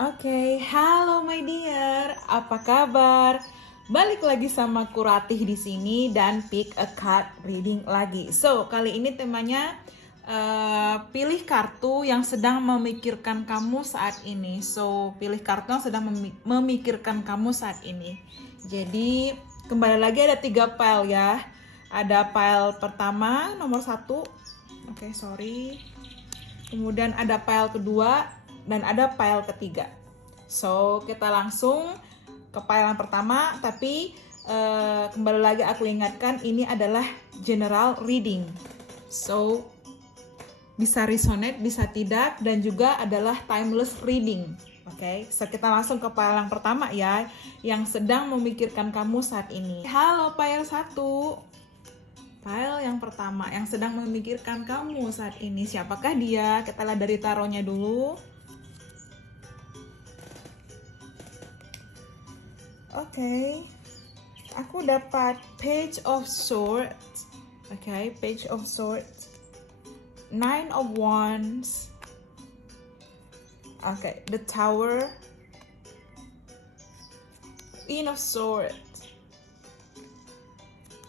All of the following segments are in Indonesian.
Oke, halo my dear, apa kabar? Balik lagi sama Kuratih di sini dan pick a card reading lagi. So, kali ini temanya pilih kartu yang sedang memikirkan kamu saat ini. So, pilih kartu yang sedang memikirkan kamu saat ini. Jadi, kembali lagi ada 3 pile ya. Ada pile pertama, nomor 1. Oke, sorry. Kemudian ada pile kedua dan ada pile ketiga. So, kita langsung ke pile yang pertama, tapi kembali lagi aku ingatkan ini adalah general reading. So, bisa resonate, bisa tidak, dan juga adalah timeless reading. Oke, so kita langsung ke pile yang pertama ya, yang sedang memikirkan kamu saat ini. Halo pile 1. Pile yang pertama yang sedang memikirkan kamu saat ini, siapakah dia? Kita lihat dari taronya dulu. Oke, aku dapat Page of Swords. Oke, Page of Swords, Nine of Wands. Oke, The Tower, Queen of Swords,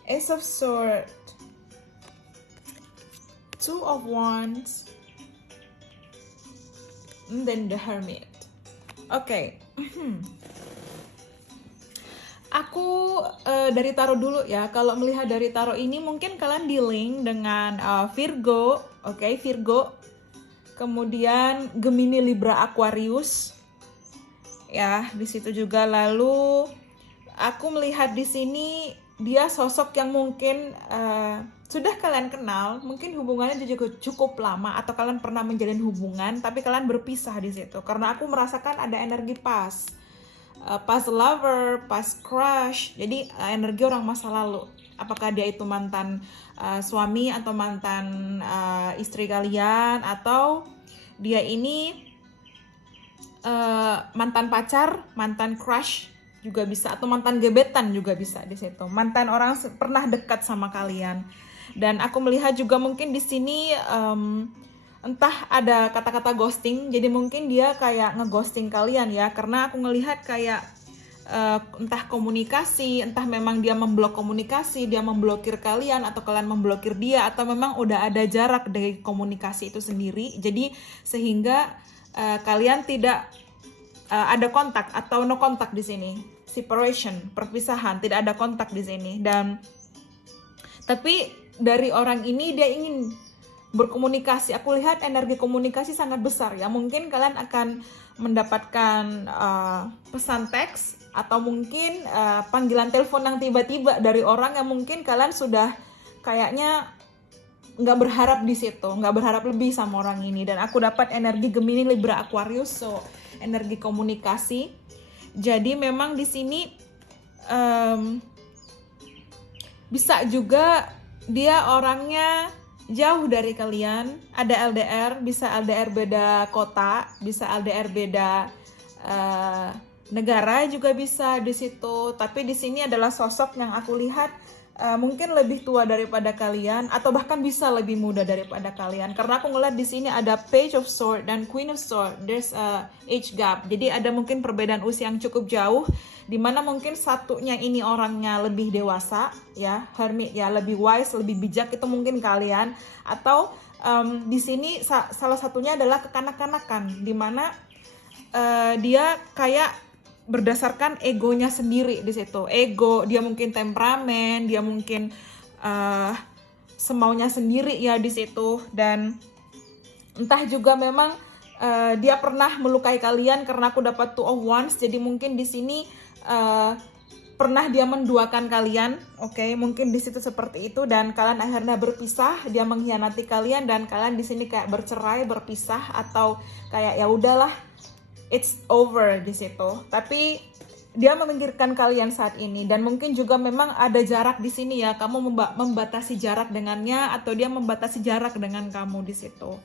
Ace of Swords, Two of Wands, and then the Hermit. Oke. Aku dari tarot dulu ya. Kalau melihat dari tarot ini mungkin kalian dealing dengan Virgo, oke, Virgo. Kemudian Gemini, Libra, Aquarius. Ya, di situ juga. Lalu aku melihat di sini dia sosok yang mungkin sudah kalian kenal, mungkin hubungannya juga cukup lama atau kalian pernah menjalin hubungan tapi kalian berpisah di situ. Karena aku merasakan ada energi past lover, past crush. Jadi energi orang masa lalu. Apakah dia itu mantan suami atau mantan istri kalian, atau dia ini mantan pacar, mantan crush juga bisa, atau mantan gebetan juga bisa di situ. Mantan orang pernah dekat sama kalian. Dan aku melihat juga mungkin di sini entah ada kata-kata ghosting, jadi mungkin dia kayak ngeghosting kalian ya, karena aku ngelihat kayak entah komunikasi, entah memang dia memblok komunikasi, dia memblokir kalian, atau kalian memblokir dia, atau memang udah ada jarak dari komunikasi itu sendiri. Jadi sehingga kalian tidak ada kontak atau no kontak di sini, separation, perpisahan, tidak ada kontak di sini. Dan tapi dari orang ini dia ingin berkomunikasi. Aku lihat energi komunikasi sangat besar ya. Mungkin kalian akan mendapatkan pesan teks atau mungkin panggilan telepon yang tiba-tiba dari orang yang mungkin kalian sudah kayaknya nggak berharap di situ, nggak berharap lebih sama orang ini. Dan aku dapat energi Gemini, Libra, Aquarius, so energi komunikasi. Jadi memang di sini bisa juga dia orangnya jauh dari kalian, ada LDR, bisa LDR beda kota, bisa LDR beda negara juga bisa di situ. Tapi di sini adalah sosok yang aku lihat mungkin lebih tua daripada kalian, atau bahkan bisa lebih muda daripada kalian. Karena aku ngeliat di sini ada Page of Sword dan Queen of Sword. There's a age gap. Jadi ada mungkin perbedaan usia yang cukup jauh, dimana mungkin satunya ini orangnya lebih dewasa ya, Hermit ya, lebih wise, lebih bijak, itu mungkin kalian. Atau di sini salah satunya adalah kekanak-kanakan, dimana dia kayak berdasarkan egonya sendiri di situ. Ego, dia mungkin temperamen, dia mungkin semaunya sendiri ya di situ. Dan entah juga memang dia pernah melukai kalian, karena aku dapat Two of Wands. Jadi mungkin di sini pernah dia menduakan kalian, oke, mungkin di situ seperti itu, dan kalian akhirnya berpisah, dia mengkhianati kalian, dan kalian di sini kayak bercerai, berpisah, atau kayak ya udahlah, it's over di situ. Tapi dia memikirkan kalian saat ini, dan mungkin juga memang ada jarak di sini ya. Kamu membatasi jarak dengannya, atau dia membatasi jarak dengan kamu di situ.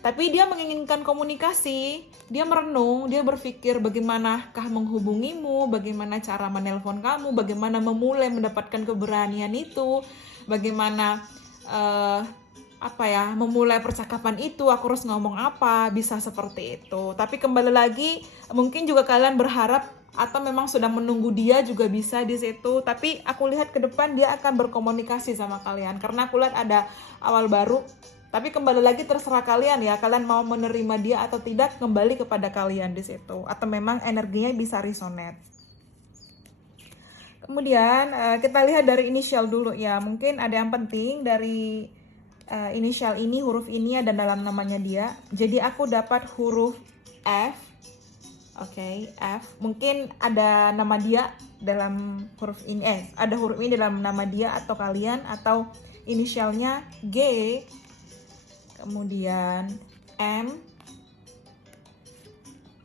Tapi dia menginginkan komunikasi, dia merenung, dia berpikir bagaimanakah menghubungimu, bagaimana cara menelpon kamu, bagaimana memulai mendapatkan keberanian itu, bagaimana memulai percakapan itu, aku harus ngomong apa, bisa seperti itu. Tapi kembali lagi, mungkin juga kalian berharap atau memang sudah menunggu dia juga bisa di situ. Tapi aku lihat ke depan dia akan berkomunikasi sama kalian, karena aku lihat ada awal baru. Tapi kembali lagi terserah kalian ya, kalian mau menerima dia atau tidak, kembali kepada kalian di situ. Atau memang energinya bisa resonate. Kemudian kita lihat dari inisial dulu ya. Mungkin ada yang penting dari inisial ini, huruf ini ada dalam namanya dia. Jadi aku dapat huruf F. Oke, F. Mungkin ada nama dia dalam huruf ini, ada huruf ini dalam nama dia atau kalian, atau inisialnya G. Kemudian M,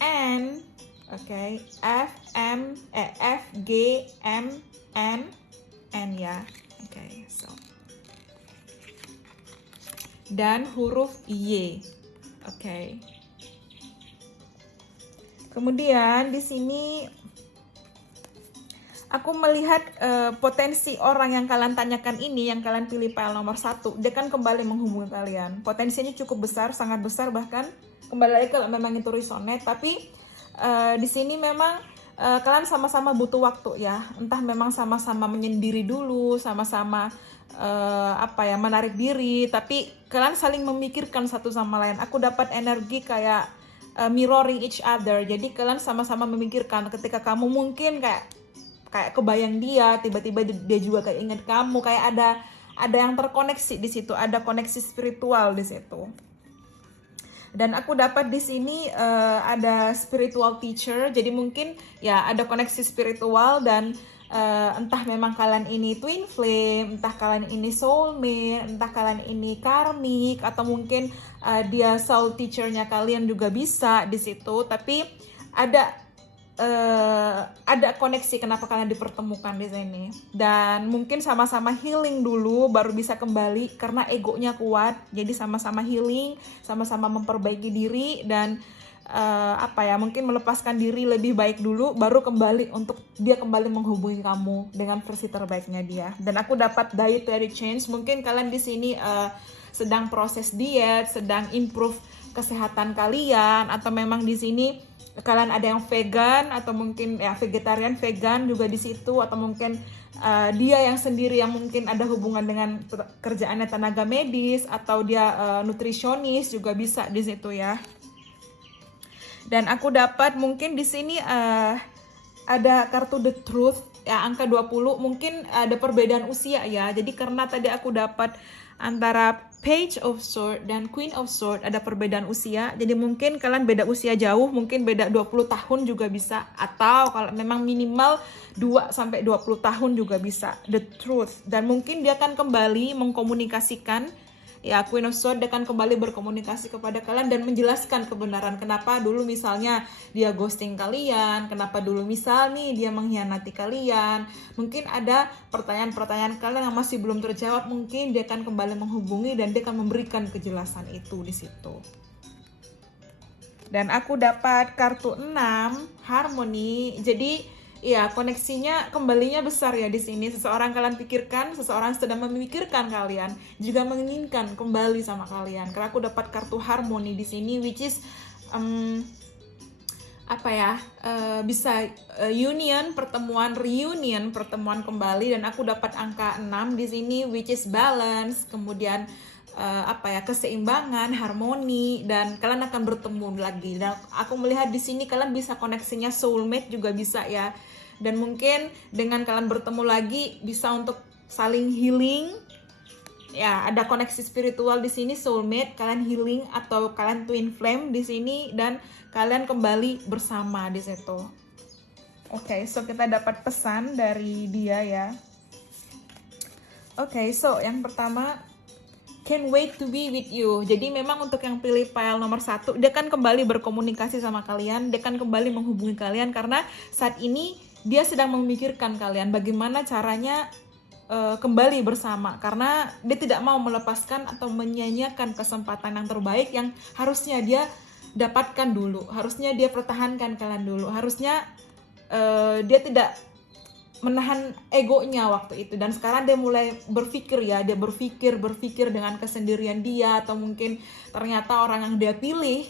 N. Oke, F, G, M, N ya. Oke, so. Dan huruf Y. Oke. Kemudian di sini aku melihat potensi orang yang kalian tanyakan ini, yang kalian pilih file nomor 1, dia kan kembali menghubungi kalian. Potensinya cukup besar, sangat besar bahkan. Kembali lagi kalau memang itu resonate, tapi di sini memang kalian sama-sama butuh waktu ya. Entah memang sama-sama menyendiri dulu, sama-sama menarik diri, tapi kalian saling memikirkan satu sama lain. Aku dapat energi kayak mirroring each other. Jadi kalian sama-sama memikirkan, ketika kamu mungkin kayak kebayang dia, tiba-tiba dia juga kayak ingat kamu, kayak ada yang terkoneksi di situ, ada koneksi spiritual di situ. Dan aku dapat di sini ada spiritual teacher. Jadi mungkin ya ada koneksi spiritual, dan entah memang kalian ini twin flame, entah kalian ini soulmate, entah kalian ini karmic, atau mungkin dia soul teachernya kalian juga bisa di situ. Tapi ada koneksi kenapa kalian dipertemukan di sini. Dan mungkin sama-sama healing dulu baru bisa kembali, karena egonya kuat. Jadi sama-sama healing, sama-sama memperbaiki diri, dan mungkin melepaskan diri lebih baik dulu, baru kembali untuk dia kembali menghubungi kamu dengan versi terbaiknya dia. Dan aku dapat dietary change. Mungkin kalian di sini sedang proses diet, sedang improve kesehatan kalian, atau memang di sini kalian ada yang vegan, atau mungkin ya vegetarian, vegan juga di situ, atau mungkin dia yang sendiri yang mungkin ada hubungan dengan kerjaannya tenaga medis, atau dia nutrisionis juga bisa di situ ya. Dan aku dapat mungkin di sini ada kartu The Truth ya, angka 20. Mungkin ada perbedaan usia ya. Jadi karena tadi aku dapat antara Page of Swords dan Queen of Swords, ada perbedaan usia. Jadi mungkin kalian beda usia jauh, mungkin beda 20 tahun juga bisa, atau kalau memang minimal 2 sampai 20 tahun juga bisa. The Truth. Dan mungkin dia akan kembali mengkomunikasikan ya, Queen of Swords akan kembali berkomunikasi kepada kalian dan menjelaskan kebenaran kenapa dulu misalnya dia ghosting kalian, kenapa dulu misal nih dia mengkhianati kalian. Mungkin ada pertanyaan-pertanyaan kalian yang masih belum terjawab, mungkin dia akan kembali menghubungi dan dia akan memberikan kejelasan itu di situ. Dan aku dapat kartu 6, harmoni. Jadi ya, koneksinya kembalinya besar ya di sini. Seseorang kalian pikirkan, seseorang sedang memikirkan kalian, juga menginginkan kembali sama kalian. Karena aku dapat kartu harmoni di sini, which is bisa union, pertemuan, reunion, pertemuan kembali. Dan aku dapat angka 6 di sini, which is balance, kemudian keseimbangan, harmoni, dan kalian akan bertemu lagi. Dan aku melihat di sini kalian bisa koneksinya soulmate juga bisa ya. Dan mungkin dengan kalian bertemu lagi bisa untuk saling healing. Ya, ada koneksi spiritual di sini, soulmate, kalian healing, atau kalian twin flame di sini, dan kalian kembali bersama di situ. Oke, so kita dapat pesan dari dia ya. Oke, so yang pertama, can't wait to be with you. Jadi memang untuk yang pilih file nomor 1, dia kan kembali berkomunikasi sama kalian, dia kan kembali menghubungi kalian, karena saat ini dia sedang memikirkan kalian bagaimana caranya kembali bersama, karena dia tidak mau melepaskan atau menyia-nyiakan kesempatan yang terbaik yang harusnya dia dapatkan dulu, harusnya dia pertahankan kalian dulu, harusnya dia tidak menahan egonya waktu itu, dan sekarang dia mulai berpikir ya, dia berpikir dengan kesendirian dia, atau mungkin ternyata orang yang dia pilih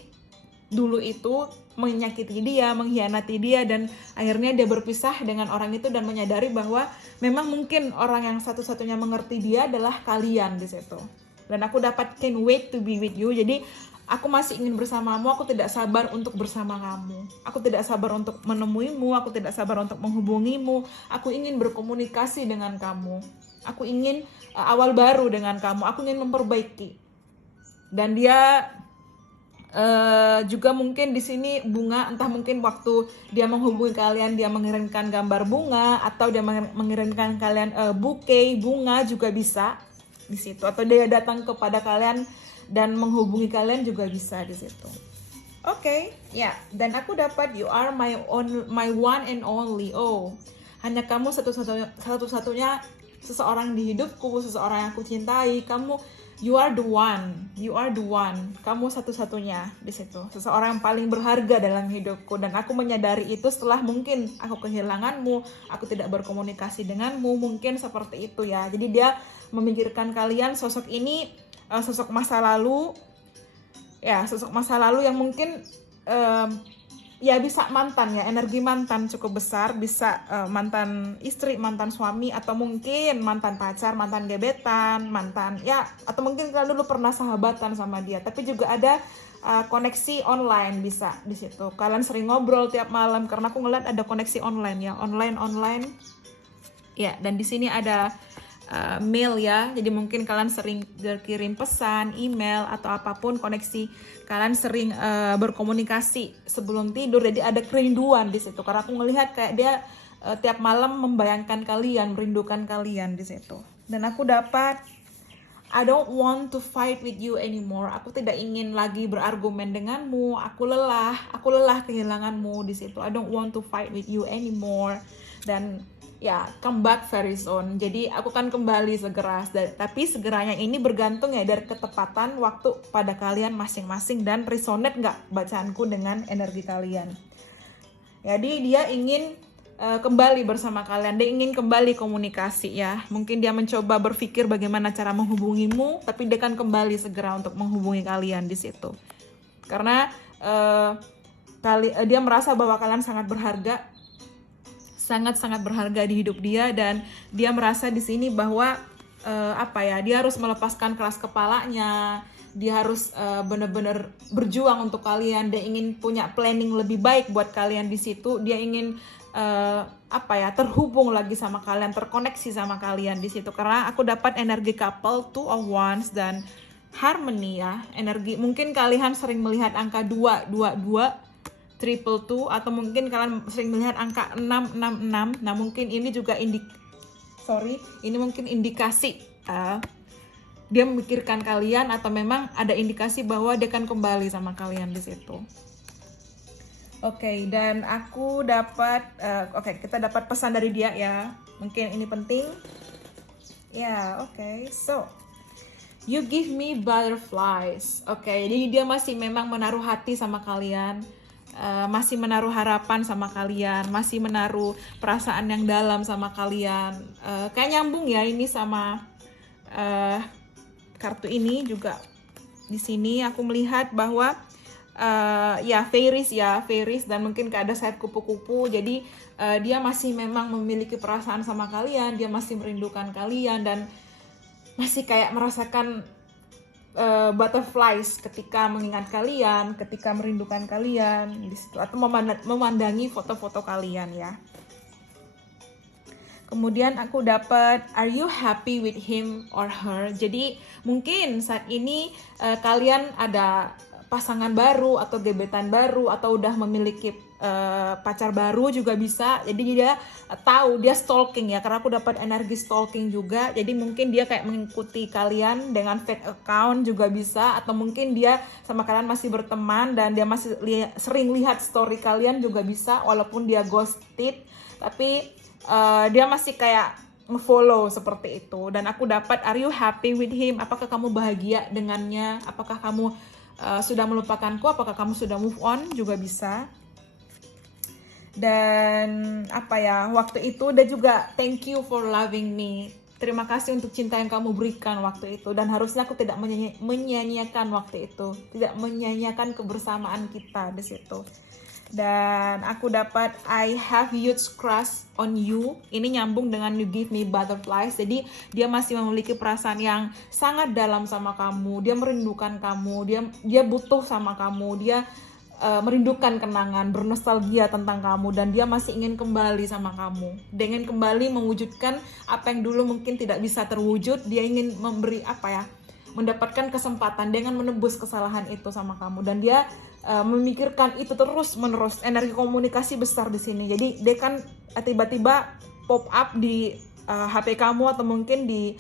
dulu itu menyakiti dia, mengkhianati dia, dan akhirnya dia berpisah dengan orang itu dan menyadari bahwa memang mungkin orang yang satu-satunya mengerti dia adalah kalian di situ. Dan aku dapat can't wait to be with you. Jadi aku masih ingin bersamamu, aku tidak sabar untuk bersama kamu. Aku tidak sabar untuk menemuimu, aku tidak sabar untuk menghubungimu. Aku ingin berkomunikasi dengan kamu. Aku ingin awal baru dengan kamu. Aku ingin memperbaiki. Dan dia juga mungkin di sini bunga, entah mungkin waktu dia menghubungi kalian dia mengirimkan gambar bunga, atau dia mengirimkan kalian bouquet bunga juga bisa di situ, atau dia datang kepada kalian dan menghubungi kalian juga bisa di situ. Oke, ya. Dan aku dapat you are my one and only. Oh, hanya kamu satu-satunya seseorang di hidupku, seseorang yang aku cintai. You are the one. Kamu satu-satunya di situ. Seseorang yang paling berharga dalam hidupku, dan aku menyadari itu setelah mungkin aku kehilanganmu, aku tidak berkomunikasi denganmu, mungkin seperti itu ya. Jadi dia memikirkan kalian, sosok ini sosok masa lalu. Ya, sosok masa lalu yang mungkin ya bisa mantan ya, energi mantan cukup besar, bisa mantan istri, mantan suami, atau mungkin mantan pacar, mantan gebetan, mantan ya, atau mungkin kalian dulu pernah sahabatan sama dia, tapi juga ada koneksi online bisa di situ. Kalian sering ngobrol tiap malam, karena aku ngeliat ada koneksi online ya, online. Ya, dan di sini ada mail ya, jadi mungkin kalian sering kirim pesan, email, atau apapun koneksi. Kalian sering berkomunikasi sebelum tidur, jadi ada kerinduan di situ. Karena aku ngelihat kayak dia tiap malam membayangkan kalian, merindukan kalian di situ. Dan aku dapat I don't want to fight with you anymore. Aku tidak ingin lagi berargumen denganmu. Aku lelah kehilanganmu di situ. I don't want to fight with you anymore. Dan ya, come back very soon. Jadi aku akan kembali segera. Tapi segeranya ini bergantung ya dari ketepatan waktu pada kalian masing-masing, dan resonate nggak bacaanku dengan energi kalian. Jadi dia ingin kembali bersama kalian. Dia ingin kembali komunikasi ya. Mungkin dia mencoba berpikir bagaimana cara menghubungimu, tapi dia akan kembali segera untuk menghubungi kalian di situ. Karena dia merasa bahwa kalian sangat berharga. Sangat-sangat berharga di hidup dia, dan dia merasa di sini bahwa dia harus melepaskan keras kepalanya, dia harus benar-benar berjuang untuk kalian. Dia ingin punya planning lebih baik buat kalian di situ. Dia ingin terhubung lagi sama kalian, terkoneksi sama kalian di situ. Karena aku dapat energi couple, 2 of wands, dan harmony ya. Energi mungkin kalian sering melihat angka 222, triple 2, atau mungkin kalian sering melihat angka 666. Nah, mungkin ini juga ini mungkin indikasi dia memikirkan kalian, atau memang ada indikasi bahwa dia akan kembali sama kalian di situ. Oke, dan aku dapat kita dapat pesan dari dia ya. Mungkin ini penting. Ya, oke. So, you give me butterflies. Oke, jadi dia masih memang menaruh hati sama kalian. Masih menaruh harapan sama kalian, masih menaruh perasaan yang dalam sama kalian. Kayak nyambung ya ini sama kartu ini juga. Di sini aku melihat bahwa fairies, dan mungkin kayak ada sayap kupu-kupu. Jadi dia masih memang memiliki perasaan sama kalian, dia masih merindukan kalian, dan masih kayak merasakan butterflies ketika mengingat kalian, ketika merindukan kalian di situ, atau memandangi foto-foto kalian ya. Kemudian aku dapat are you happy with him or her? Jadi mungkin saat ini kalian ada pasangan baru atau gebetan baru, atau udah memiliki pacar baru juga bisa. Jadi dia tahu, dia stalking ya, karena aku dapat energi stalking juga. Jadi mungkin dia kayak mengikuti kalian dengan fake account juga bisa, atau mungkin dia sama kalian masih berteman dan dia masih sering lihat story kalian juga bisa, walaupun dia ghosted, tapi dia masih kayak nge-follow seperti itu. Dan aku dapat are you happy with him? Apakah kamu bahagia dengannya? Apakah kamu sudah melupakanku? Apakah kamu sudah move on? Juga bisa. Dan apa ya, waktu itu dan juga thank you for loving me. Terima kasih untuk cinta yang kamu berikan waktu itu, dan harusnya aku tidak menyanyiakan waktu itu, tidak menyanyiakan kebersamaan kita di situ. Dan aku dapat I have huge crush on you. Ini nyambung dengan you give me butterflies. Jadi dia masih memiliki perasaan yang sangat dalam sama kamu. Dia merindukan kamu. Dia butuh sama kamu. Dia merindukan kenangan, bernostalgia tentang kamu, dan dia masih ingin kembali sama kamu. Dia ingin kembali mewujudkan apa yang dulu mungkin tidak bisa terwujud. Dia ingin memberi mendapatkan kesempatan dengan menebus kesalahan itu sama kamu, dan dia memikirkan itu terus menerus. Energi komunikasi besar di sini. Jadi dia kan tiba-tiba pop up di HP kamu, atau mungkin di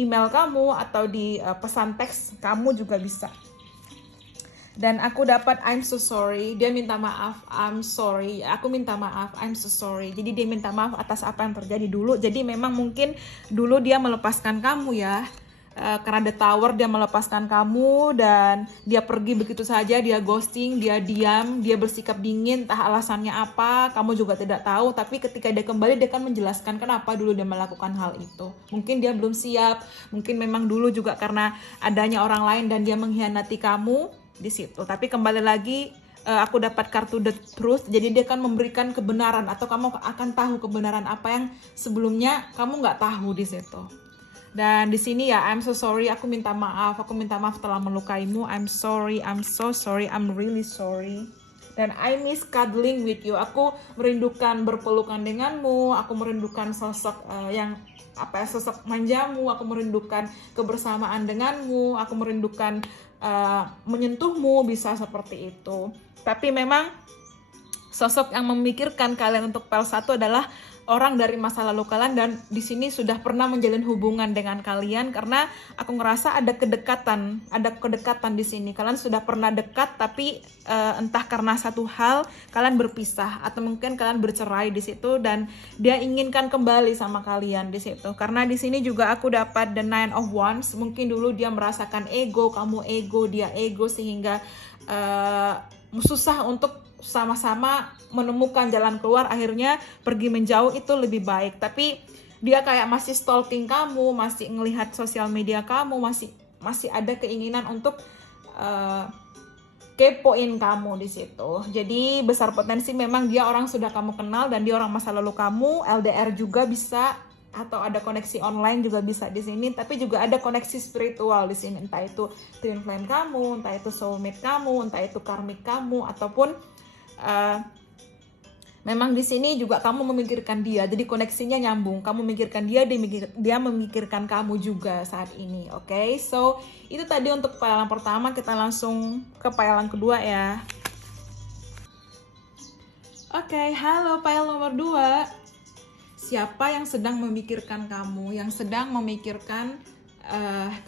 email kamu, atau di pesan teks kamu juga bisa. Dan aku dapat I'm so sorry. Dia minta maaf, I'm sorry. Aku minta maaf, I'm so sorry. Jadi dia minta maaf atas apa yang terjadi dulu. Jadi memang mungkin dulu dia melepaskan kamu ya, karena The Tower dia melepaskan kamu, dan dia pergi begitu saja. Dia ghosting, dia diam, dia bersikap dingin. Entah alasannya apa, kamu juga tidak tahu. Tapi ketika dia kembali, dia akan menjelaskan kenapa dulu dia melakukan hal itu. Mungkin dia belum siap. Mungkin memang dulu juga karena adanya orang lain dan dia mengkhianati kamu di situ. Tapi kembali lagi, aku dapat kartu The Truth. Jadi dia akan memberikan kebenaran, atau kamu akan tahu kebenaran apa yang sebelumnya kamu nggak tahu di situ. Dan di sini ya, I'm so sorry. Aku minta maaf telah melukaimu. I'm sorry, I'm so sorry, I'm really sorry. Dan I miss cuddling with you. Aku merindukan berpelukan denganmu. Aku merindukan sosok sosok manjamu. Aku merindukan kebersamaan denganmu. Aku merindukan menyentuhmu, bisa seperti itu. Tapi memang sosok yang memikirkan kalian untuk PL1 adalah orang dari masa lalu kalian, dan di sini sudah pernah menjalin hubungan dengan kalian, karena aku ngerasa ada kedekatan di sini. Kalian sudah pernah dekat, tapi entah karena satu hal kalian berpisah, atau mungkin kalian bercerai di situ, dan dia inginkan kembali sama kalian di situ. Karena di sini juga aku dapat the Nine of Wands. Mungkin dulu dia merasakan ego, kamu ego, dia ego, sehingga susah untuk sama-sama menemukan jalan keluar. Akhirnya pergi menjauh itu lebih baik. Tapi dia kayak masih stalking kamu, masih ngelihat sosial media kamu, masih ada keinginan untuk kepoin kamu di situ. Jadi besar potensi memang dia orang sudah kamu kenal, dan dia orang masa lalu kamu. LDR juga bisa, atau ada koneksi online juga bisa di sini. Tapi juga ada koneksi spiritual di sini, entah itu twin flame kamu, entah itu soulmate kamu, entah itu karmic kamu, ataupun memang di sini juga kamu memikirkan dia. Jadi koneksinya nyambung. Kamu memikirkan dia, dia memikirkan kamu juga saat ini. Oke, so itu tadi untuk payalan pertama. Kita langsung ke payalan kedua ya. Oke, halo payal nomor 2. Siapa yang sedang memikirkan kamu, yang sedang memikirkan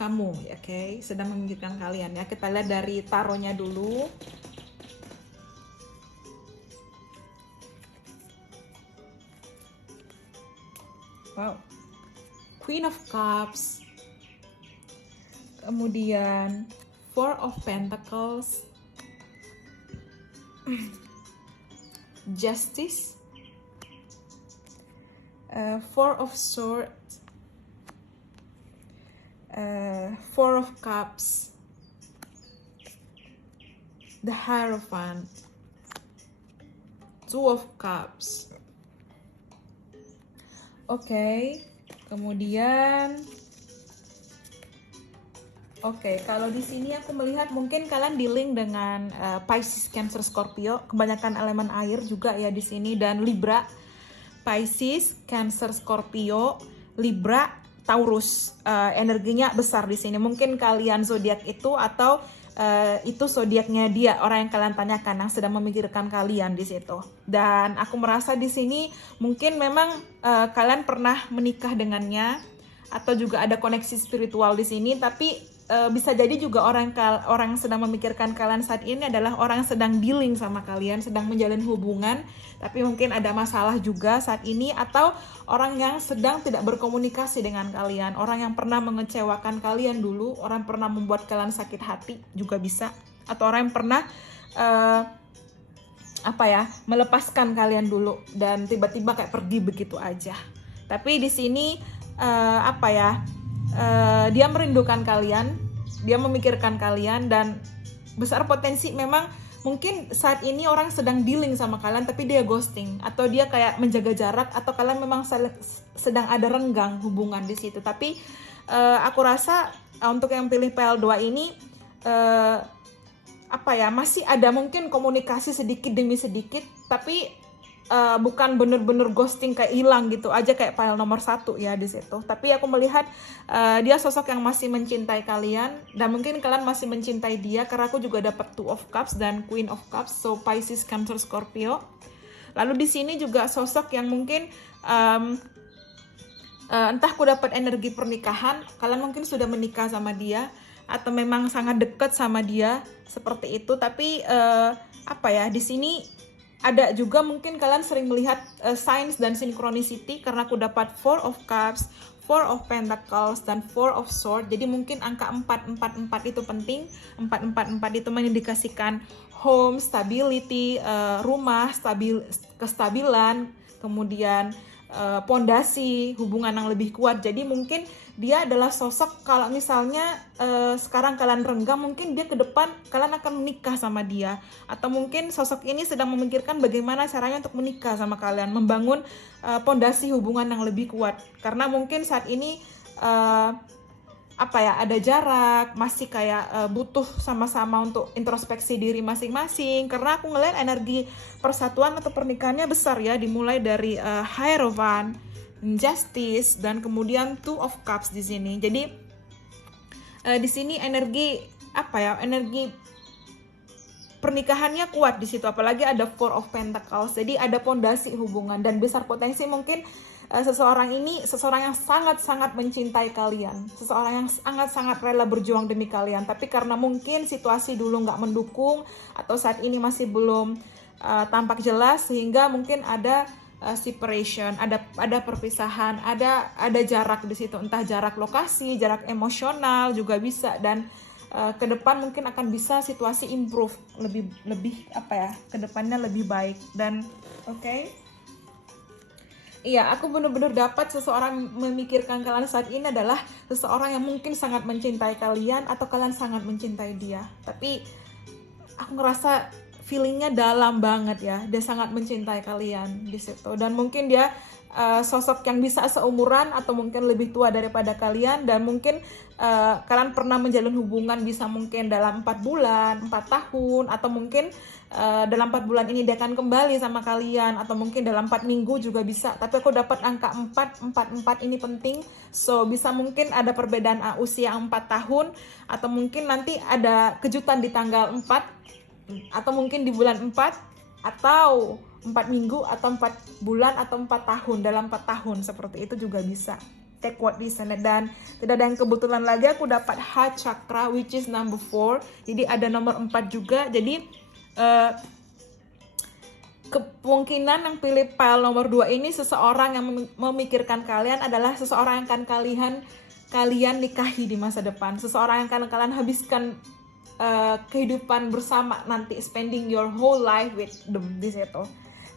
kamu, oke? Sedang memikirkan kalian ya. Kita lihat dari taronya dulu. Wow, Queen of Cups, kemudian Four of Pentacles, Justice, Four of Swords, Four of Cups, the Hierophant, Two of Cups. Oke, kemudian kalau di sini aku melihat mungkin kalian dealing dengan Pisces, Cancer, Scorpio, kebanyakan elemen air juga ya di sini, dan Libra. Pisces, Cancer, Scorpio, Libra, Taurus, energinya besar di sini. Mungkin kalian zodiak itu, atau itu zodiaknya dia, orang yang kalian tanyakan, yang sedang memikirkan kalian di situ. Dan aku merasa di sini mungkin memang kalian pernah menikah dengannya, atau juga ada koneksi spiritual di sini. Tapi bisa jadi juga orang yang sedang memikirkan kalian saat ini adalah orang yang sedang dealing sama kalian, sedang menjalin hubungan, tapi mungkin ada masalah juga saat ini, atau orang yang sedang tidak berkomunikasi dengan kalian, orang yang pernah mengecewakan kalian dulu, orang yang pernah membuat kalian sakit hati juga bisa, atau orang yang pernah apa ya, melepaskan kalian dulu dan tiba-tiba kayak pergi begitu aja. Tapi di sini apa ya, dia merindukan kalian, dia memikirkan kalian, dan besar potensi memang mungkin saat ini orang sedang dealing sama kalian tapi dia ghosting, atau dia kayak menjaga jarak, atau kalian memang sedang ada renggang hubungan di situ. Tapi aku rasa untuk yang pilih PL2 ini apa ya, masih ada mungkin komunikasi sedikit demi sedikit, tapi bukan bener-bener ghosting kayak hilang gitu aja kayak file nomor 1 ya di situ. Tapi aku melihat dia sosok yang masih mencintai kalian, dan mungkin kalian masih mencintai dia, karena aku juga dapat Two of Cups dan Queen of Cups, so Pisces, Cancer, Scorpio. Lalu di sini juga sosok yang mungkin entah aku dapat energi pernikahan, kalian mungkin sudah menikah sama dia atau memang sangat dekat sama dia seperti itu. Tapi apa ya, di sini ada juga mungkin kalian sering melihat signs dan synchronicity, karena aku dapat Four of Cups, Four of Pentacles, dan Four of Swords. Jadi mungkin angka 444 itu penting. 444 itu mengindikasikan home, stability, rumah, kestabilan, kemudian pondasi hubungan yang lebih kuat. Jadi mungkin dia adalah sosok, kalau misalnya sekarang kalian renggang, mungkin dia ke depan kalian akan menikah sama dia, atau mungkin sosok ini sedang memikirkan bagaimana caranya untuk menikah sama kalian, membangun pondasi hubungan yang lebih kuat. Karena mungkin saat ini apa ya, ada jarak, masih kayak butuh sama-sama untuk introspeksi diri masing-masing. Karena aku ngeliat energi persatuan atau pernikahannya besar ya, dimulai dari Hierophant, Justice, dan kemudian Two of Cups di sini. Jadi di sini energi apa ya, energi pernikahannya kuat di situ, apalagi ada Four of Pentacles. Jadi ada pondasi hubungan, dan besar potensi mungkin seseorang ini seseorang yang sangat-sangat mencintai kalian, seseorang yang sangat-sangat rela berjuang demi kalian. Tapi karena mungkin situasi dulu nggak mendukung, atau saat ini masih belum tampak jelas, sehingga mungkin ada separation, ada perpisahan, ada jarak di situ, entah jarak lokasi, jarak emosional juga bisa. Dan ke depan mungkin akan bisa situasi improve, lebih apa ya, ke depannya lebih baik. Dan oke. Iya, aku benar-benar dapat seseorang memikirkan kalian saat ini adalah seseorang yang mungkin sangat mencintai kalian, atau kalian sangat mencintai dia. Tapi aku ngerasa feelingnya dalam banget ya, dia sangat mencintai kalian di situ. Dan mungkin dia sosok yang bisa seumuran atau mungkin lebih tua daripada kalian, dan mungkin kalian pernah menjalin hubungan, bisa mungkin dalam 4 bulan, 4 tahun, atau mungkin dalam 4 bulan ini dia akan kembali sama kalian, atau mungkin dalam 4 minggu juga bisa. Tapi aku dapat angka 4 ini penting. So bisa mungkin ada perbedaan usia 4 tahun, atau mungkin nanti ada kejutan di tanggal 4, atau mungkin di bulan 4, atau 4 minggu, atau 4 bulan, atau 4 tahun, dalam 4 tahun, seperti itu juga bisa. Take what is in it. Dan tidak ada yang kebetulan lagi, aku dapat heart chakra, which is number 4. Jadi ada nomor 4 juga. Jadi kemungkinan yang pilih pile nomor 2 ini, seseorang yang memikirkan kalian adalah seseorang yang akan kalian nikahi di masa depan, seseorang yang akan kalian habiskan kehidupan bersama nanti, spending your whole life with them di situ.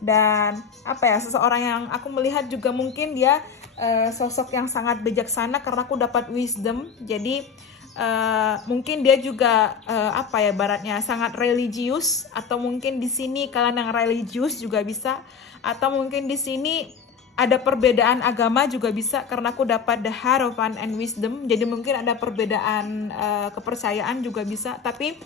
Dan apa ya, seseorang yang aku melihat juga mungkin dia sosok yang sangat bijaksana, karena aku dapat wisdom. Jadi mungkin dia juga apa ya, baratnya sangat religius, atau mungkin di sini kalian yang religius juga bisa, atau mungkin di sini ada perbedaan agama juga bisa, karena aku dapat the Hierophant and wisdom. Jadi mungkin ada perbedaan kepercayaan juga bisa. Tapi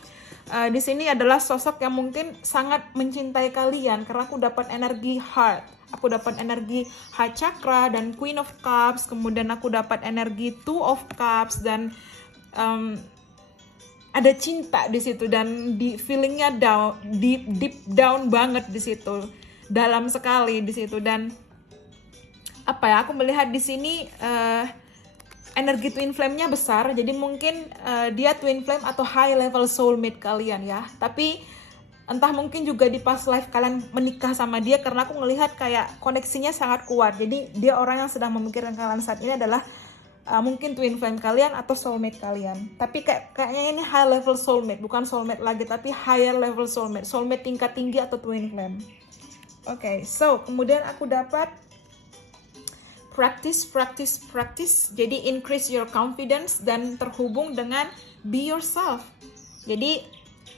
di sini adalah sosok yang mungkin sangat mencintai kalian, karena aku dapat energi heart. Aku dapat energi heart chakra dan Queen of Cups, kemudian aku dapat energi Two of Cups, dan ada cinta di situ, dan di feelingnya down, deep down banget di situ, dalam sekali di situ. Dan apa ya, aku melihat di sini energi twin flame-nya besar. Jadi mungkin dia twin flame atau high level soulmate kalian ya. Tapi entah mungkin juga di past life kalian menikah sama dia, karena aku ngelihat kayak koneksinya sangat kuat. Jadi dia orang yang sedang memikirkan kalian saat ini adalah mungkin twin flame kalian atau soulmate kalian. Tapi kayaknya ini high level soulmate, bukan soulmate lagi tapi higher level soulmate, soulmate tingkat tinggi atau twin flame. Oke, so kemudian aku dapat practice. Jadi increase your confidence dan terhubung dengan be yourself. Jadi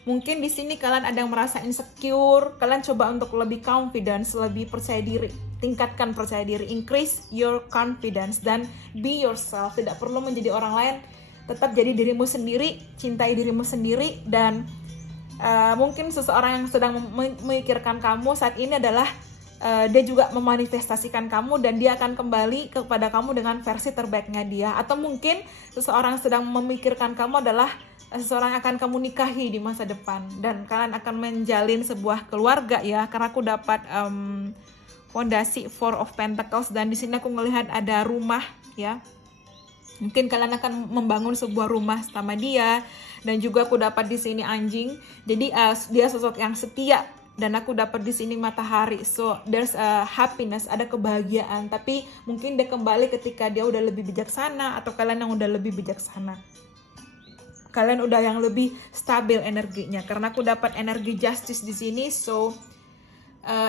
mungkin di sini kalian ada yang merasa insecure, kalian coba untuk lebih confidence, lebih percaya diri. Tingkatkan percaya diri, increase your confidence dan be yourself. Tidak perlu menjadi orang lain, tetap jadi dirimu sendiri, cintai dirimu sendiri. Dan mungkin seseorang yang sedang memikirkan kamu saat ini adalah dia juga memanifestasikan kamu dan dia akan kembali kepada kamu dengan versi terbaiknya dia. Atau mungkin seseorang sedang memikirkan kamu adalah seseorang yang akan kamu nikahi di masa depan dan kalian akan menjalin sebuah keluarga ya, karena aku dapat fondasi Four of Pentacles dan di sini aku melihat ada rumah ya. Mungkin kalian akan membangun sebuah rumah sama dia. Dan juga aku dapat di sini anjing. Jadi dia sosok yang setia dan aku dapat di sini matahari. So there's a happiness, ada kebahagiaan. Tapi mungkin dia kembali ketika dia udah lebih bijaksana atau kalian yang udah lebih bijaksana. Kalian udah yang lebih stabil energinya. Karena aku dapat energi justice di sini. So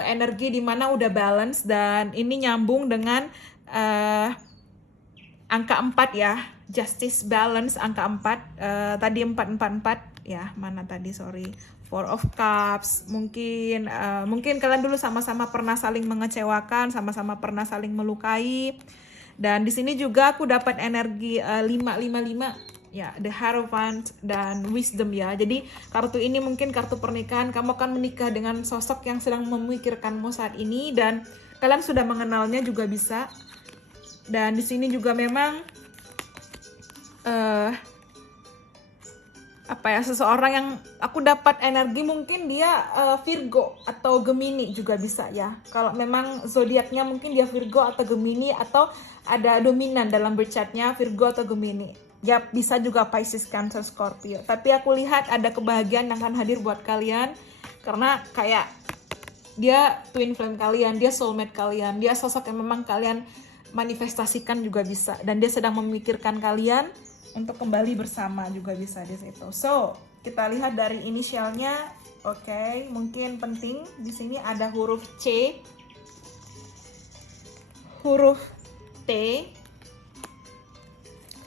energi dimana udah balance dan ini nyambung dengan angka 4 ya, justice, balance, angka 4, tadi 444 ya, mana tadi, sorry, Four of Cups, mungkin kalian dulu sama-sama pernah saling mengecewakan, sama-sama pernah saling melukai, dan di sini juga aku dapat energi 555, ya, the Hierophant dan Wisdom ya, jadi kartu ini mungkin kartu pernikahan, kamu akan menikah dengan sosok yang sedang memikirkanmu saat ini, dan kalian sudah mengenalnya juga bisa. Dan di sini juga memang seseorang yang aku dapat energi mungkin dia Virgo atau Gemini juga bisa ya. Kalau memang zodiaknya mungkin dia Virgo atau Gemini atau ada dominan dalam bercatnya Virgo atau Gemini. Ya bisa juga Pisces, Cancer, Scorpio. Tapi aku lihat ada kebahagiaan yang akan hadir buat kalian karena kayak dia twin flame kalian, dia soulmate kalian, dia sosok yang memang kalian manifestasikan juga bisa, dan dia sedang memikirkan kalian untuk kembali bersama juga bisa di situ. So kita lihat dari inisialnya, oke, mungkin penting di sini ada huruf C, huruf T,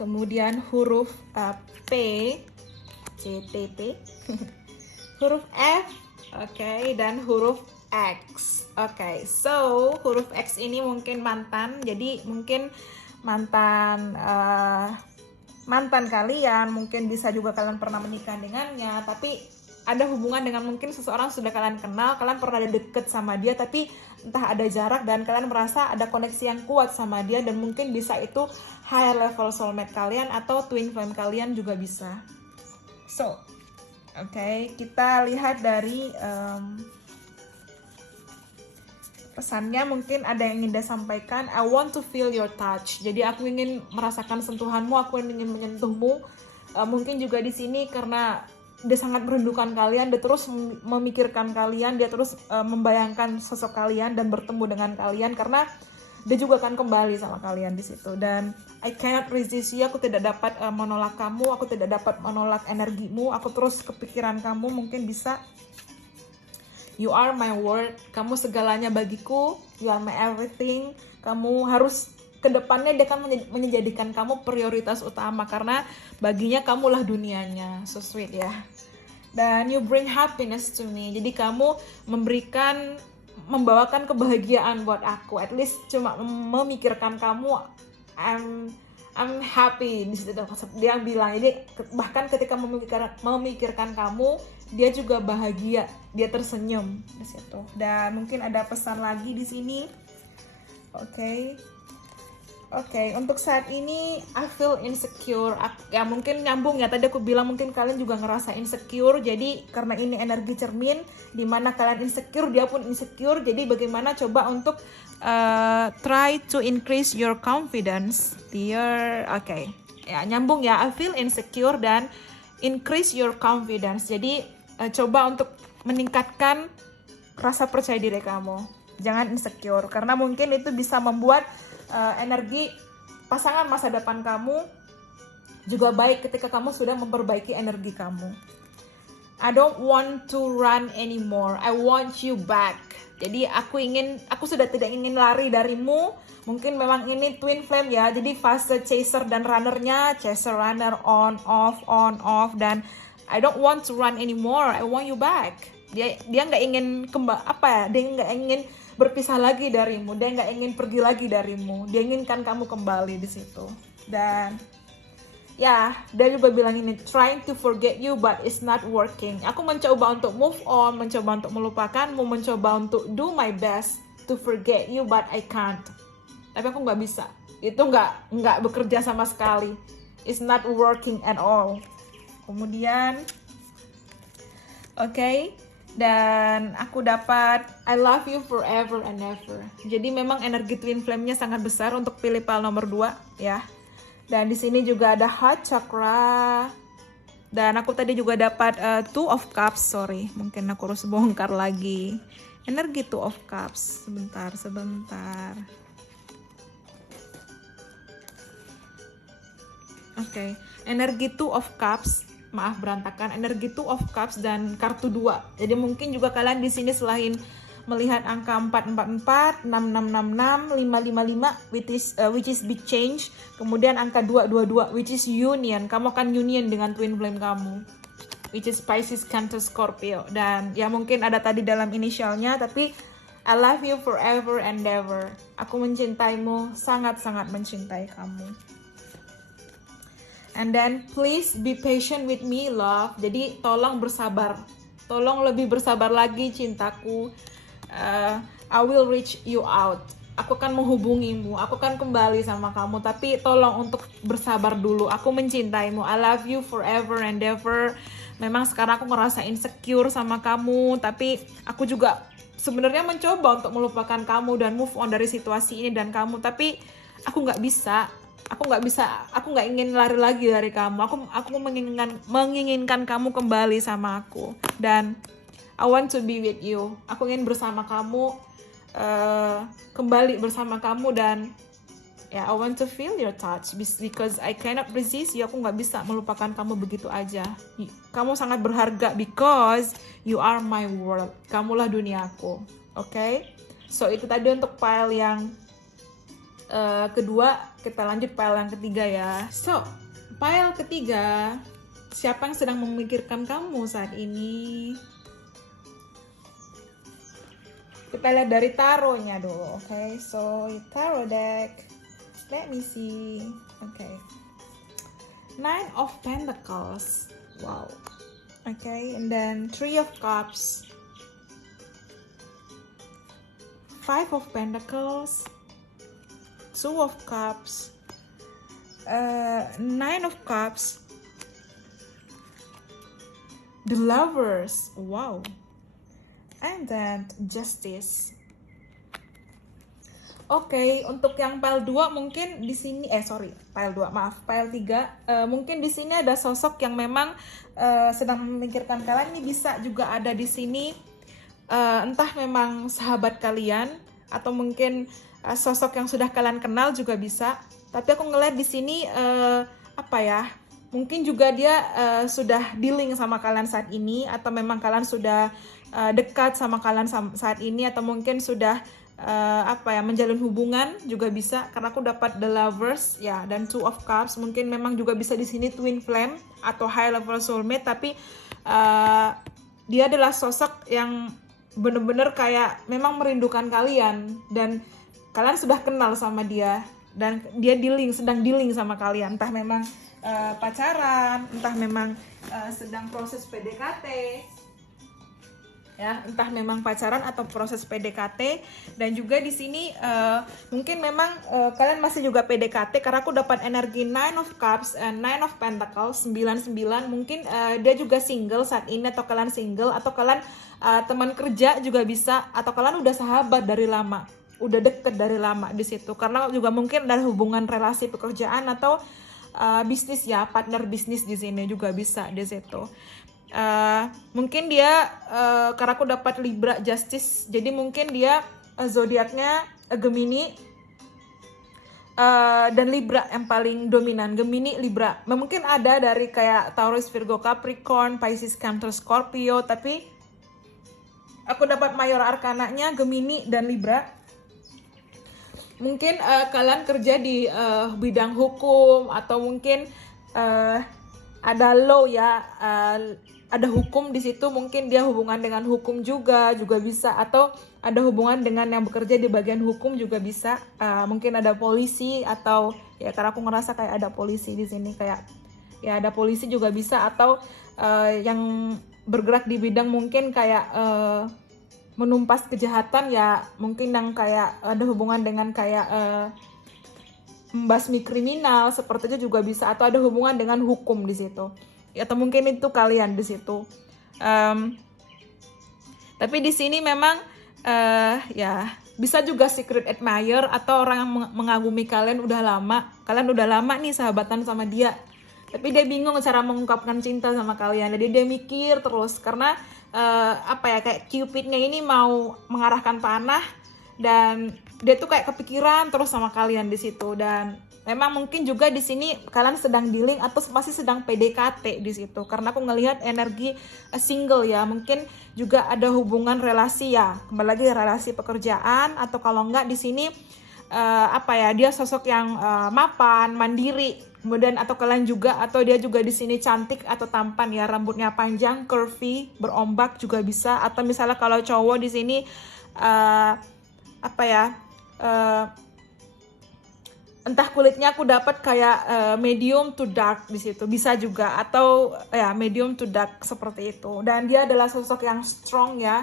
kemudian huruf P, CTP, huruf F, oke, dan huruf X. Oke, so huruf X ini mungkin mantan, jadi mungkin mantan kalian, mungkin bisa juga kalian pernah menikah dengannya, tapi ada hubungan dengan mungkin seseorang sudah kalian kenal, kalian pernah ada deket sama dia, tapi entah ada jarak dan kalian merasa ada koneksi yang kuat sama dia, dan mungkin bisa itu higher level soulmate kalian atau twin flame kalian juga bisa. So, oke, kita lihat dari pesannya, mungkin ada yang ingin dia sampaikan. I want to feel your touch. Jadi aku ingin merasakan sentuhanmu, aku ingin menyentuhmu. Mungkin juga di sini karena dia sangat merindukan kalian, dia terus memikirkan kalian, dia terus membayangkan sosok kalian dan bertemu dengan kalian karena dia juga akan kembali sama kalian di situ. Dan I cannot resist you, aku tidak dapat menolak kamu, aku tidak dapat menolak energimu, aku terus kepikiran kamu, mungkin bisa. You are my world, kamu segalanya bagiku, you are my everything. Kamu harus kedepannya dia akan menjadikan kamu prioritas utama karena baginya kamulah dunianya. So sweet ya. Dan you bring happiness to me. Jadi kamu membawakan kebahagiaan buat aku. At least cuma memikirkan kamu, I'm happy di situ. Dia bilang, jadi bahkan ketika memikirkan kamu, dia juga bahagia, dia tersenyum di situ. Dan mungkin ada pesan lagi di sini. Oke, untuk saat ini I feel insecure. Ya mungkin nyambung ya, tadi aku bilang mungkin kalian juga ngerasa insecure. Jadi karena ini energi cermin, dimana kalian insecure, dia pun insecure. Jadi bagaimana coba untuk try to increase your confidence, dear. Oke, ya nyambung ya, I feel insecure dan increase your confidence. Jadi coba untuk meningkatkan rasa percaya diri kamu. Jangan insecure, karena mungkin itu bisa membuat energi pasangan masa depan kamu juga baik ketika kamu sudah memperbaiki energi kamu. I don't want to run anymore. I want you back. Jadi aku sudah tidak ingin lari darimu. Mungkin memang ini twin flame ya. Jadi fase chaser dan runnernya, chaser runner on off, dan I don't want to run anymore. I want you back. Dia nggak ingin dia nggak ingin berpisah lagi darimu. Dia nggak ingin pergi lagi darimu. Dia inginkan kamu kembali di situ. Dan ya, dia juga bilang ini, trying to forget you but it's not working. Aku mencoba untuk move on, mencoba untuk melupakanmu, mencoba untuk do my best to forget you but I can't. Tapi aku nggak bisa. Itu nggak bekerja sama sekali. It's not working at all. Kemudian, oke, dan aku dapat I love you forever and ever. Jadi memang energi twin flame-nya sangat besar untuk pilih pile nomor 2 ya. Dan di sini juga ada heart chakra. Dan aku tadi juga dapat two of cups, sorry. Mungkin aku harus bongkar lagi. Energi two of cups. Sebentar. Oke, energi two of cups. Maaf berantakan. Energi two of cups dan kartu 2. Jadi mungkin juga kalian di sini selain melihat angka 444, 6666, 555 which is big change, kemudian angka 222 which is union. Kamu akan union dengan twin flame kamu, which is Pisces, Cancer, Scorpio. Dan ya mungkin ada tadi dalam inisialnya, tapi I love you forever and ever. Aku mencintaimu, sangat-sangat mencintai kamu. And then please be patient with me, love. Jadi tolong bersabar. Tolong lebih bersabar lagi cintaku. I will reach you out. Aku akan menghubungimu, aku akan kembali sama kamu, tapi tolong untuk bersabar dulu. Aku mencintaimu. I love you forever and ever. Memang sekarang aku ngerasa insecure sama kamu, tapi aku juga sebenarnya mencoba untuk melupakan kamu dan move on dari situasi ini dan kamu, tapi aku nggak bisa. Aku nggak ingin lari lagi dari kamu. Aku menginginkan kamu kembali sama aku. Dan I want to be with you. Aku ingin bersama kamu, kembali bersama kamu, dan ya I want to feel your touch because I cannot resist you. Aku nggak bisa melupakan kamu begitu aja. Kamu sangat berharga because you are my world. Kamulah duniaku. Okay? So itu tadi untuk pile yang kedua. Kita lanjut pile yang ketiga ya. So pile ketiga, siapa yang sedang memikirkan kamu saat ini? Kita lihat dari tarotnya dulu, okay? So tarot deck, let me see, okay. Nine of Pentacles, wow, okay, and then Three of Cups, Five of Pentacles, Two of Cups, Nine of Cups, the Lovers, wow. And then Justice. Oke, untuk yang pile 2 mungkin di sini pile 2, maaf, pile 3 mungkin di sini ada sosok yang memang sedang memikirkan kalian. Ini bisa juga ada di sini entah memang sahabat kalian atau mungkin sosok yang sudah kalian kenal juga bisa. Tapi aku ngeliat di sini mungkin juga dia sudah dealing sama kalian saat ini, atau memang kalian sudah dekat sama kalian saat ini, atau mungkin sudah menjalin hubungan juga bisa, karena aku dapat the Lovers ya, dan Two of Cups. Mungkin memang juga bisa di sini twin flame atau high level soulmate, tapi dia adalah sosok yang bener-bener kayak memang merindukan kalian, dan kalian sudah kenal sama dia, dan dia sedang dealing sama kalian, entah memang pacaran, entah memang sedang proses PDKT ya, entah memang pacaran atau proses PDKT. Dan juga di sini mungkin memang kalian masih juga PDKT, karena aku dapat energi Nine of Cups and Nine of Pentacles 99. Mungkin dia juga single saat ini, atau kalian single, atau kalian teman kerja juga bisa, atau kalian udah sahabat dari lama, udah deket dari lama di situ, karena juga mungkin ada hubungan relasi pekerjaan atau bisnis ya, partner bisnis di sini juga bisa di situ. Mungkin dia karena aku dapat Libra Justice, jadi mungkin dia zodiaknya Gemini, dan Libra yang paling dominan, Gemini, Libra. Mungkin ada dari kayak Taurus, Virgo, Capricorn, Pisces, Cancer, Scorpio, tapi aku dapat mayor arkananya Gemini dan Libra. Mungkin kalian kerja di bidang hukum, atau mungkin ada law ya, ada hukum di situ, mungkin dia hubungan dengan hukum juga bisa, atau ada hubungan dengan yang bekerja di bagian hukum juga bisa. Mungkin ada polisi, atau ya karena aku ngerasa kayak ada polisi di sini, kayak ya ada polisi juga bisa, atau yang bergerak di bidang mungkin kayak menumpas kejahatan ya, mungkin yang kayak ada hubungan dengan kayak membasmi kriminal seperti itu juga bisa, atau ada hubungan dengan hukum di situ. Atau mungkin itu kalian di situ. Tapi di sini memang ya bisa juga secret admirer, atau orang yang mengagumi kalian udah lama. Kalian udah lama nih sahabatan sama dia, tapi dia bingung cara mengungkapkan cinta sama kalian. Jadi dia mikir terus, karena kayak Cupidnya ini mau mengarahkan panah, dan dia tuh kayak kepikiran terus sama kalian di situ. Dan memang mungkin juga di sini kalian sedang dealing atau masih sedang PDKT di situ, karena aku ngelihat energi single ya. Mungkin juga ada hubungan relasi ya, kembali lagi relasi pekerjaan, atau kalau enggak di sini dia sosok yang mapan, mandiri. Kemudian atau kalian juga, atau dia juga di sini cantik atau tampan ya, rambutnya panjang, curvy, berombak juga bisa. Atau misalnya kalau cowok di sini entah kulitnya aku dapat kayak medium to dark di situ, bisa juga, atau ya medium to dark seperti itu. Dan dia adalah sosok yang strong ya,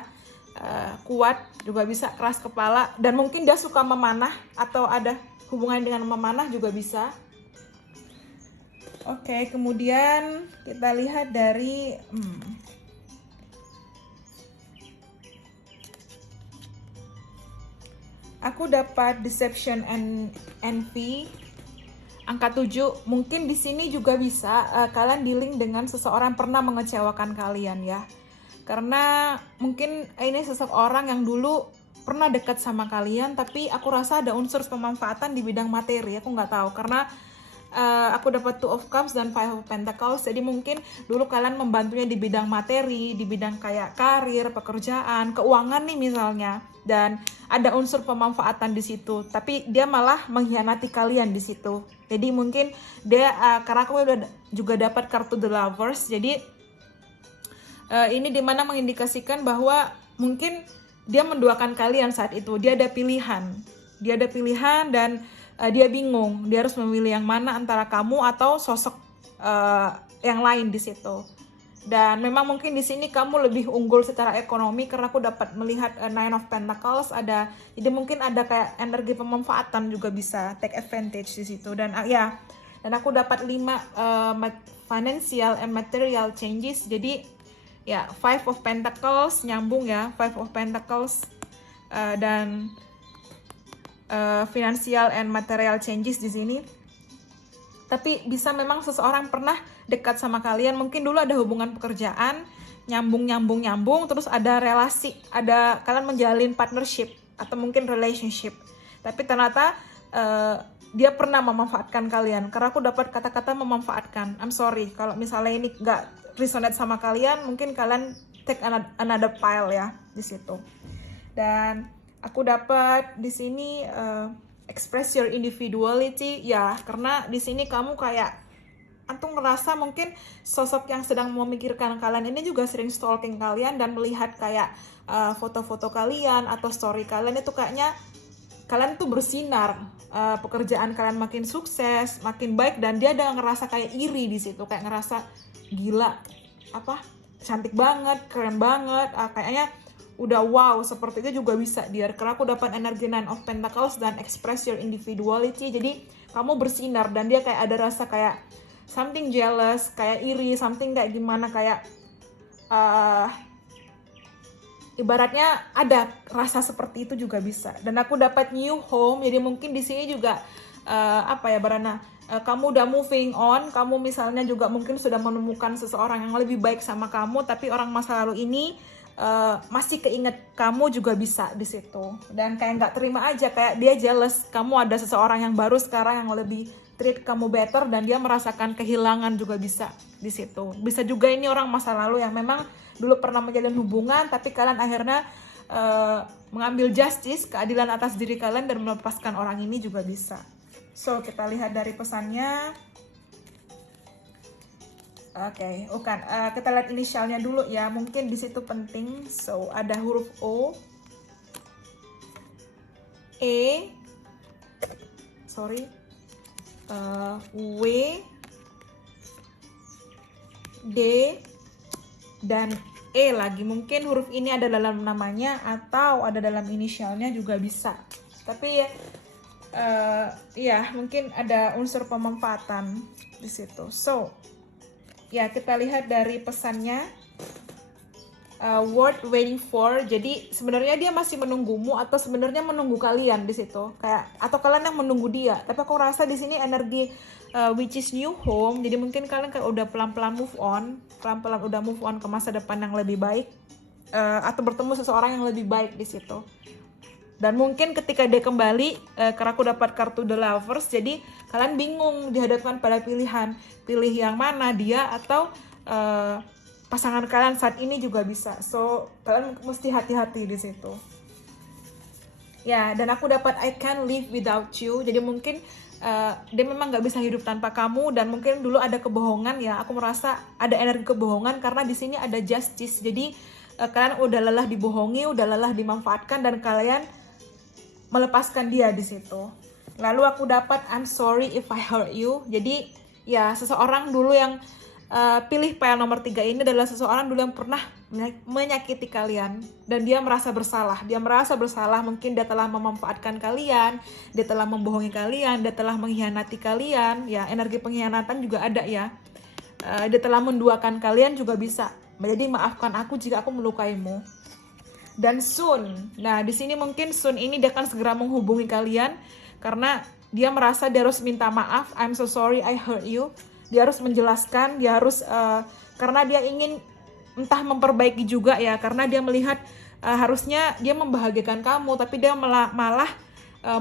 kuat juga bisa, keras kepala, dan mungkin dia suka memanah, atau ada hubungan dengan memanah juga bisa. Oke, kemudian kita lihat dari aku dapat deception and envy angka 7. Mungkin di sini juga bisa kalian dealing dengan seseorang pernah mengecewakan kalian ya. Karena mungkin ini seseorang yang dulu pernah dekat sama kalian, tapi aku rasa ada unsur pemanfaatan di bidang materi. Aku nggak tahu, karena aku dapat Two of Cups dan Five of Pentacles. Jadi mungkin dulu kalian membantunya di bidang materi, di bidang kayak karir, pekerjaan, keuangan nih misalnya, dan ada unsur pemanfaatan di situ. Tapi dia malah mengkhianati kalian di situ. Jadi mungkin dia karena aku juga dapat kartu The Lovers. Jadi ini dimana mengindikasikan bahwa mungkin dia menduakan kalian saat itu. Dia ada pilihan dan dia bingung, dia harus memilih yang mana antara kamu atau sosok yang lain di situ. Dan memang mungkin di sini kamu lebih unggul secara ekonomi, karena aku dapat melihat Nine of Pentacles ada. Jadi mungkin ada kayak energi pemanfaatan juga bisa, take advantage di situ. Dan dan aku dapat 5 financial and material changes. Jadi ya Five of Pentacles nyambung ya, Five of Pentacles dan financial and material changes di sini. Tapi bisa memang seseorang pernah dekat sama kalian, mungkin dulu ada hubungan pekerjaan, nyambung, terus ada relasi, ada kalian menjalin partnership atau mungkin relationship. Tapi ternyata dia pernah memanfaatkan kalian, karena aku dapat kata-kata memanfaatkan. I'm sorry kalau misalnya ini nggak resonate sama kalian, mungkin kalian take another pile ya di situ. Dan aku dapat di sini express your individuality ya, karena di sini kamu kayak antum ngerasa mungkin sosok yang sedang memikirkan kalian ini juga sering stalking kalian dan melihat kayak foto-foto kalian atau story kalian itu kayaknya kalian tuh bersinar, pekerjaan kalian makin sukses, makin baik, dan dia ada ngerasa kayak iri di situ, kayak ngerasa gila, cantik banget, keren banget, kayaknya udah wow, seperti itu juga bisa dia. Karena aku dapat energi Nine of Pentacles dan express your individuality. Jadi kamu bersinar dan dia kayak ada rasa kayak something jealous, kayak iri, something kayak gimana, kayak ibaratnya ada rasa seperti itu juga bisa. Dan aku dapat new home. Jadi mungkin di sini juga kamu udah moving on, kamu misalnya juga mungkin sudah menemukan seseorang yang lebih baik sama kamu, tapi orang masa lalu ini masih keinget kamu juga bisa di situ. Dan kayak nggak terima aja, kayak dia jealous kamu ada seseorang yang baru sekarang yang lebih treat kamu better, dan dia merasakan kehilangan juga bisa di situ. Bisa juga ini orang masa lalu yang memang dulu pernah menjalin hubungan, tapi kalian akhirnya mengambil justice, keadilan atas diri kalian dan melepaskan orang ini juga bisa. So kita lihat dari pesannya. Oke, bukan. Kita lihat inisialnya dulu ya. Mungkin di situ penting. So, ada huruf O, E, W, D, dan E lagi. Mungkin huruf ini ada dalam namanya atau ada dalam inisialnya juga bisa. Tapi ya mungkin ada unsur pemanfaatan di situ. So, ya, kita lihat dari pesannya, word waiting for. Jadi sebenarnya dia masih menunggumu atau sebenarnya menunggu kalian di situ. Kayak atau kalian yang menunggu dia. Tapi aku rasa di sini energi which is new home. Jadi mungkin kalian kayak udah pelan-pelan move on, pelan-pelan udah move on ke masa depan yang lebih baik, atau bertemu seseorang yang lebih baik di situ. Dan mungkin ketika dia kembali, karena aku dapat kartu The Lovers, jadi kalian bingung dihadapkan pada pilihan. Pilih yang mana, dia atau pasangan kalian saat ini juga bisa. So, kalian mesti hati-hati di situ. Ya, dan aku dapat I can't live without you. Jadi mungkin dia memang nggak bisa hidup tanpa kamu, dan mungkin dulu ada kebohongan ya. Aku merasa ada energi kebohongan karena di sini ada justice. Jadi kalian udah lelah dibohongi, udah lelah dimanfaatkan, dan kalian melepaskan dia di situ. Lalu aku dapat I'm sorry if I hurt you. Jadi ya seseorang dulu yang pilih pile nomor 3 ini adalah seseorang dulu yang pernah menyakiti kalian, dan dia merasa bersalah. Dia merasa bersalah, mungkin dia telah memanfaatkan kalian, dia telah membohongi kalian, dia telah mengkhianati kalian. Ya, energi pengkhianatan juga ada ya. Dia telah menduakan kalian juga bisa. Jadi maafkan aku jika aku melukaimu. Dan soon, nah di sini mungkin soon ini dia akan segera menghubungi kalian karena dia merasa dia harus minta maaf. I'm so sorry I hurt you. Dia harus menjelaskan, dia harus karena dia ingin entah memperbaiki juga ya, karena dia melihat harusnya dia membahagiakan kamu, tapi dia malah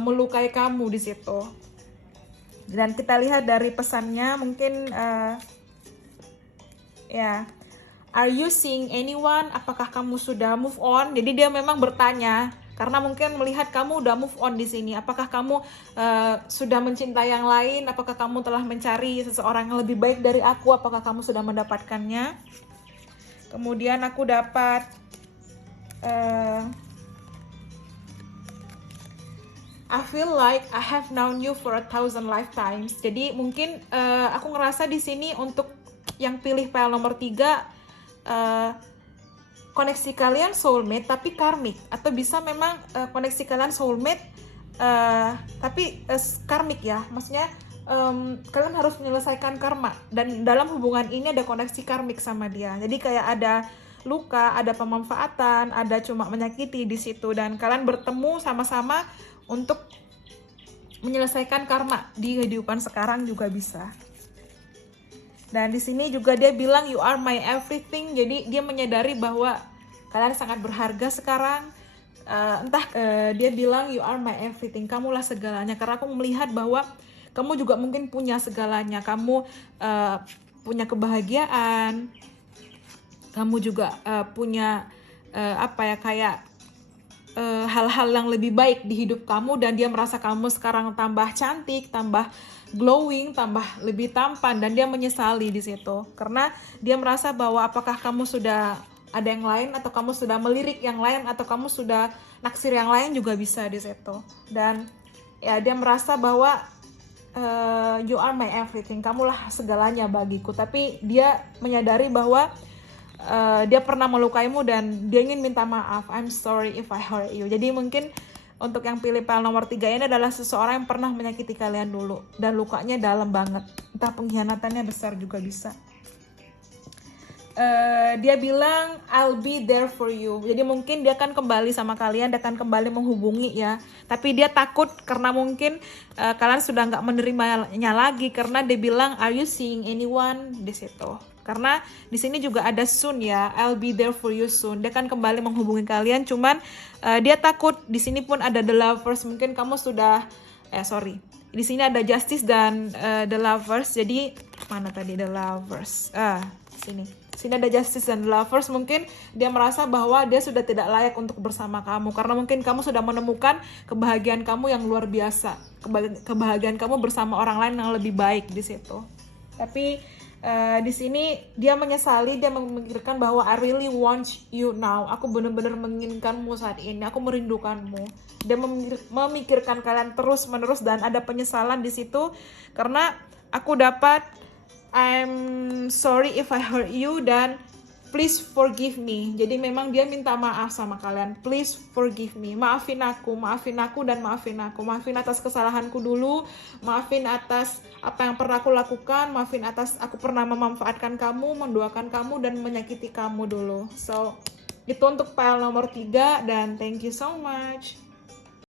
melukai kamu di situ. Dan kita lihat dari pesannya mungkin ya. Are you seeing anyone? Apakah kamu sudah move on? Jadi dia memang bertanya karena mungkin melihat kamu udah move on di sini. Apakah kamu sudah mencintai yang lain? Apakah kamu telah mencari seseorang yang lebih baik dari aku? Apakah kamu sudah mendapatkannya? Kemudian aku dapat I feel like I have known you for 1,000 lifetimes. Jadi mungkin aku ngerasa di sini untuk yang pilih file nomor 3, koneksi kalian soulmate tapi karmik, atau bisa memang koneksi kalian soulmate tapi karmik ya, maksudnya kalian harus menyelesaikan karma, dan dalam hubungan ini ada koneksi karmik sama dia. Jadi kayak ada luka, ada pemanfaatan, ada cuma menyakiti di situ, dan kalian bertemu sama-sama untuk menyelesaikan karma di kehidupan sekarang juga bisa. Dan di sini juga dia bilang you are my everything. Jadi dia menyadari bahwa kalian sangat berharga sekarang. Dia bilang you are my everything. Kamulah segalanya. Karena aku melihat bahwa kamu juga mungkin punya segalanya. Kamu punya kebahagiaan. Kamu juga punya hal-hal yang lebih baik di hidup kamu, dan dia merasa kamu sekarang tambah cantik, tambah glowing, tambah lebih tampan, dan dia menyesali di situ karena dia merasa bahwa apakah kamu sudah ada yang lain, atau kamu sudah melirik yang lain, atau kamu sudah naksir yang lain juga bisa di situ. Dan ya dia merasa bahwa you are my everything, kamulah segalanya bagiku. Tapi dia menyadari bahwa dia pernah melukaimu dan dia ingin minta maaf. I'm sorry if I hurt you. Jadi mungkin untuk yang pilih file nomor 3 ini adalah seseorang yang pernah menyakiti kalian dulu, dan lukanya dalam banget, entah pengkhianatannya besar juga bisa. Dia bilang I'll be there for you. Jadi mungkin dia akan kembali sama kalian, dia akan kembali menghubungi ya. Tapi dia takut karena mungkin kalian sudah nggak menerimanya lagi, karena dia bilang are you seeing anyone di situ. Karena di sini juga ada soon ya, I'll be there for you soon. Dia kan kembali menghubungi kalian, cuman dia takut. Di sini pun ada the lovers. Mungkin kamu sudah di sini ada justice dan the lovers. Jadi mana tadi the lovers? Sini. Sini ada justice dan the lovers. Mungkin dia merasa bahwa dia sudah tidak layak untuk bersama kamu karena mungkin kamu sudah menemukan kebahagiaan kamu yang luar biasa. Kebahagiaan kamu bersama orang lain yang lebih baik di situ. Tapi di sini dia menyesali, dia memikirkan bahwa I really want you now. Aku benar-benar menginginkanmu saat ini. Aku merindukanmu. Dia memikirkan kalian terus-menerus dan ada penyesalan di situ karena aku dapat I'm sorry if I hurt you dan please forgive me. Jadi memang dia minta maaf sama kalian. Please forgive me. Maafin aku dan maafin aku. Maafin atas kesalahanku dulu. Maafin atas apa yang pernah aku lakukan. Maafin atas aku pernah memanfaatkan kamu, mendoakan kamu dan menyakiti kamu dulu. So, itu untuk file nomor 3 dan thank you so much.